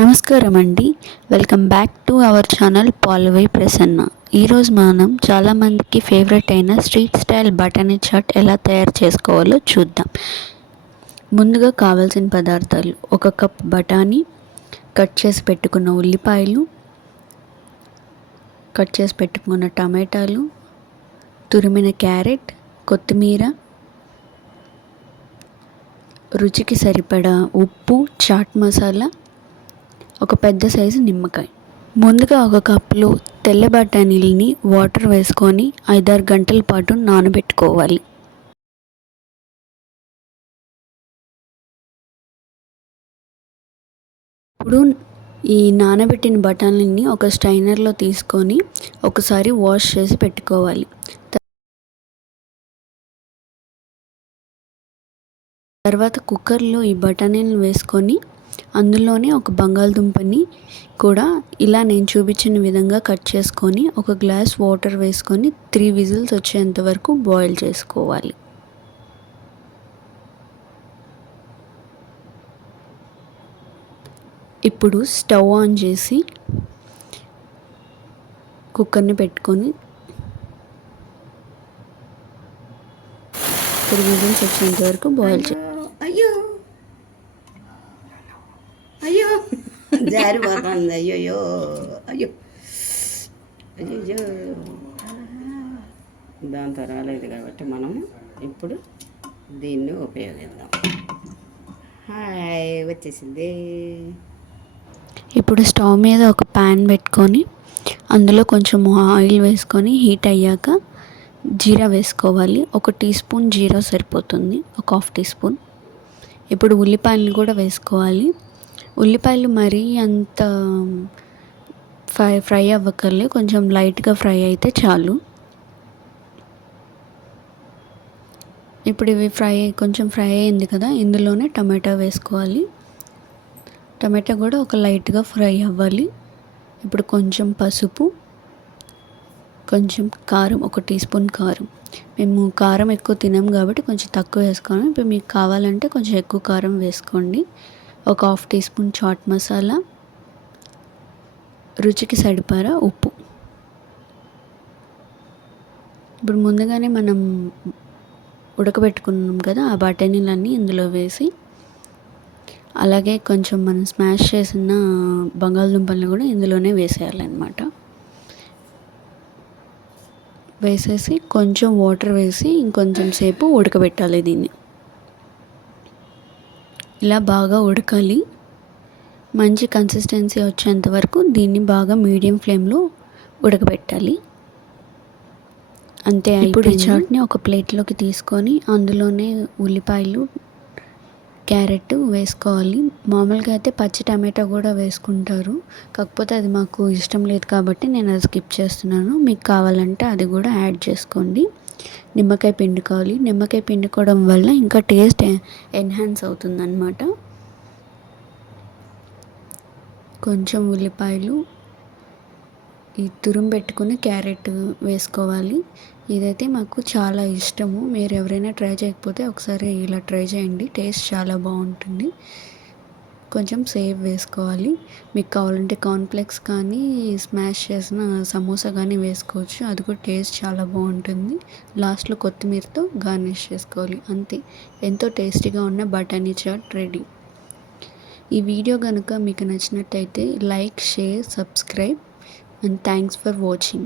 నమస్కారం అండి. Welcome back to our channel Palvai Prasanna. ఈరోజు మనం చాలామందికి ఫేవరెట్ అయిన స్ట్రీట్ స్టైల్ బఠానీ చాట్ ఎలా తయారు చేసుకోవాలో చూద్దాం. ముందుగా కావాల్సిన పదార్థాలు: 1 కప్ బఠానీ, కట్ చేసి పెట్టుకున్న ఉల్లిపాయలు, కట్ చేసి పెట్టుకున్న టమాటాలు, తురిమిన క్యారెట్, కొత్తిమీర, రుచికి సరిపడా ఉప్పు, చాట్ మసాలా, ఒక పెద్ద సైజు నిమ్మకాయ. ముందుగా 1 కప్పులో తెల్ల బఠానీలని వాటర్ వేసుకొని 5-6 గంటల పాటు నానబెట్టుకోవాలి. ఇప్పుడు ఈ నానబెట్టిన బఠానీలని ఒక స్ట్రైనర్లో తీసుకొని ఒకసారి వాష్ చేసి పెట్టుకోవాలి. తర్వాత కుక్కర్లో ఈ బఠానీలను వేసుకొని అందులోనే ఒక బంగాళదుంపని కూడా ఇలా నేను చూపించిన విధంగా కట్ చేసుకొని ఒక గ్లాస్ వాటర్ వేసుకొని 3 విజిల్స్ వచ్చేంత వరకు బాయిల్ చేసుకోవాలి. ఇప్పుడు స్టవ్ ఆన్ చేసి కుక్కర్ని పెట్టుకొని 3 విజిల్స్ వచ్చేంత వరకు బాయిల్ చేయాలి. అయ్యో జారిపోతుంది. అయ్యో అయ్యో అయ్యో దాంతో రాలేదు కాబట్టి మనం ఇప్పుడు దీన్ని ఉపయోగిద్దాం. హాయ్ వచ్చేసింది. ఇప్పుడు స్టవ్ మీద ఒక ప్యాన్ పెట్టుకొని అందులో కొంచెం ఆయిల్ వేసుకొని హీట్ అయ్యాక జీరా వేసుకోవాలి. 1 టీ స్పూన్ జీరా సరిపోతుంది, ఒక 1/2 టీ స్పూన్. ఇప్పుడు ఉల్లిపాయలను కూడా వేసుకోవాలి. ఉల్లిపాయలు మరీ అంత ఫ్రై అవ్వకర్లే, కొంచెం లైట్గా ఫ్రై అయితే చాలు. ఇప్పుడు ఇవి కొంచెం ఫ్రై అయింది కదా, ఇందులోనే టమాటా వేసుకోవాలి. టమాటా కూడా ఒక లైట్గా ఫ్రై అవ్వాలి. ఇప్పుడు కొంచెం పసుపు, కొంచెం కారం, 1 టీ స్పూన్ కారం. మేము కారం ఎక్కువ తినాం కాబట్టి కొంచెం తక్కువ వేసుకోవాలి. ఇప్పుడు మీకు కావాలంటే కొంచెం ఎక్కువ కారం వేసుకోండి. ఒక 1/2 టీ స్పూన్ చాట్ మసాలా, రుచికి సరిపడా ఉప్పు. ఇప్పుడు ముందుగానే మనం ఉడకబెట్టుకున్నాం కదా ఆ బఠానీలన్నీ ఇందులో వేసి, అలాగే కొంచెం మనం స్మాష్ చేసిన బంగాళదుంపల్ని కూడా ఇందులోనే వేసేయాలన్నమాట. వేసేసి కొంచెం వాటర్ వేసి ఇంకొంచెం సేపు ఉడకబెట్టాలి. దీన్ని ఇలా బాగా ఉడకాలి. మంచి కన్సిస్టెన్సీ వచ్చేంత వరకు దీన్ని బాగా మీడియం ఫ్లేమ్లో ఉడకబెట్టాలి. అంతే. ఇప్పుడు ఈ చాట్ని ఒక ప్లేట్లోకి తీసుకొని అందులోనే ఉల్లిపాయలు, క్యారెట్ వేసుకోవాలి. మామూలుగా అయితే పచ్చి టమాటా కూడా వేసుకుంటారు, కాకపోతే అది మాకు ఇష్టం లేదు కాబట్టి నేను అది స్కిప్ చేస్తున్నాను. మీకు కావాలంటే అది కూడా యాడ్ చేసుకోండి. నిమ్మకాయ పిండుకోవాలి. నిమ్మకాయ పిండుకోవడం వల్ల ఇంకా టేస్ట్ ఎన్హాన్స్ అవుతుందన్నమాట. కొంచెం ఉల్లిపాయలు, ఈ తురుము పెట్టుకుని క్యారెట్ వేసుకోవాలి. ఇదైతే మాకు చాలా ఇష్టము. మీరు ఎవరైనా ట్రై చేయకపోతే ఒకసారి ఇలా ట్రై చేయండి, టేస్ట్ చాలా బాగుంటుంది. కొంచెం సేవ్ వేసుకోవాలి. మీకు కావాలంటే కార్న్ఫ్లెక్స్ కానీ స్మాష్ చేసిన సమోసా కానీ వేసుకోవచ్చు, అది కూడా టేస్ట్ చాలా బాగుంటుంది. లాస్ట్లో కొత్తిమీరతో గార్నిష్ చేసుకోవాలి. అంతే, ఎంతో టేస్టీగా ఉన్న బఠానీ చాట్ రెడీ. ఈ వీడియో కనుక మీకు నచ్చినట్టయితే like, share, subscribe and thanks for watching.